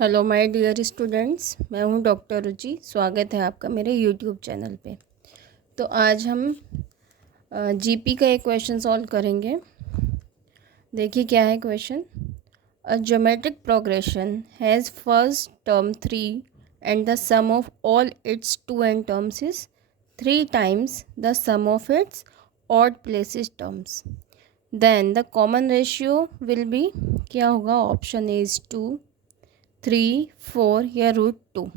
Hello my dear students, मैं हूं doctor रुचि। स्वागत है आपका मेरे यूट्यूब चैनल पे। तो आज हम जीपी का एक क्वेश्चन सॉल्व करेंगे। देखिए क्या है question. A geometric progression has first term 3 and the sum of all its two n terms is 3 times the sum of its odd places terms. Then the common ratio will be, क्या होगा, option A is 2, 3, 4 या √2।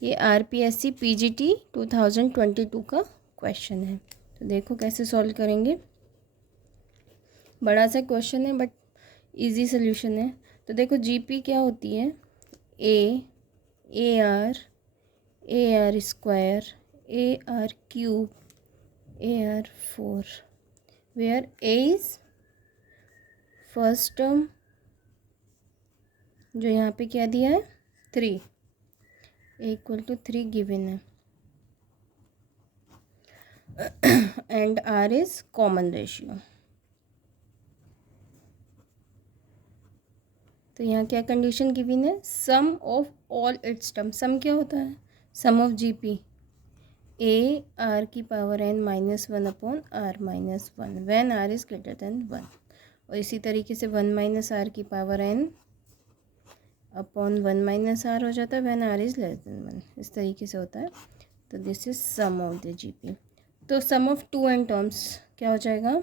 ये RPSC PGT 2022 का question है। तो देखो कैसे solve करेंगे। बड़ा सा क्वेश्चन है बट इजी सोल्यूशन है। तो देखो जीपी क्या होती है, a r square, a r cube, a r 4, where a is first term, जो यहाँ पे क्या दिया है 3, इक्वल टू 3 गिवन है, and r is common ratio. तो यहाँ क्या कंडीशन गिवन है, sum of all its term. Sum क्या होता है, sum of GP a r की power n -1 upon r -1 when r is greater than 1। और इसी तरीके से 1 - आर की पावर एन अपॉन 1 - आर हो जाता है when r is less than 1। इस तरीके से होता है। तो this is sum of the GP. तो sum of two n terms क्या हो जाएगा,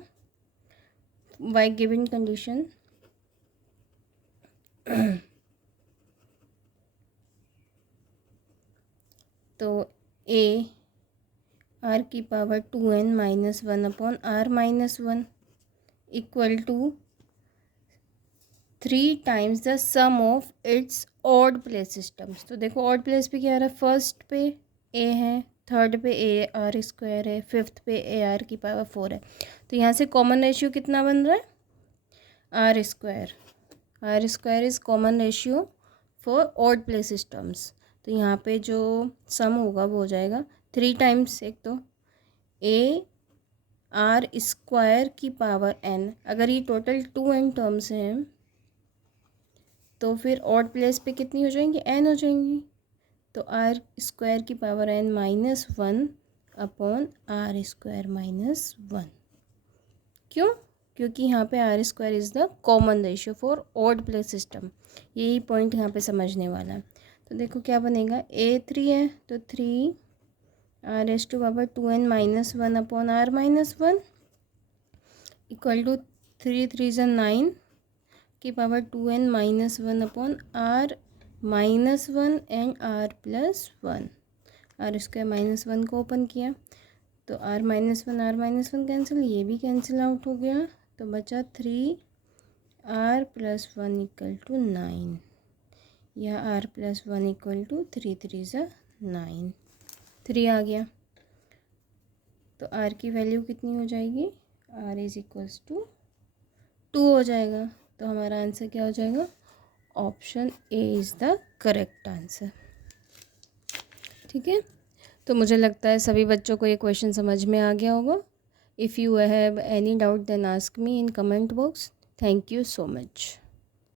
बाय गिवन कंडीशन तो ए आर की power 2n -1 upon r -1 equal to 3 times the sum of its odd places terms. तो देखो ऑड प्लेस पे क्या आ रहा है, फर्स्ट पे ए है, थर्ड पे ए आर स्क्वायर है, फिफ्थ पे ए आर की पावर 4 है। तो यहाँ से कॉमन रेशियो कितना बन रहा है, r square. R square is common ratio for odd places terms. तो यहाँ पे जो सम होगा वो हो जाएगा 3 टाइम्स, एक तो ए आर स्क्वायर की पावर एन। अगर ये टोटल 2 एन टर्म्स हैं तो फिर ऑड प्लेस पे कितनी हो जाएंगी, एन हो जाएंगी। तो आर स्क्वायर की power n -1 upon r square -1। क्यों, क्योंकि यहाँ पे r square is the common ratio for odd place system. यही पॉइंट यहाँ पे समझने वाला है। तो देखो क्या बनेगा, A3 है तो 3 r⁻² 2n -1 upon r -1 equal to 3 3 9 की power 2n -1 upon r -1 and r+1। R square -1 को ओपन किया तो r -1 कैंसिल, ये भी कैंसिल आउट हो गया। तो बचा 3r+1 इक्वल टू 9, या r+1 इक्वल टू 3 3 9, 3 आ गया। तो r की वैल्यू कितनी हो जाएगी, r इज इक्वल्स टू 2 हो जाएगा। तो हमारा आंसर क्या हो जाएगा, option A is the correct answer. ठीक है, तो मुझे लगता है सभी बच्चों को ये क्वेश्चन समझ में आ गया होगा। If you have any doubt then ask me in comment box. Thank you so much.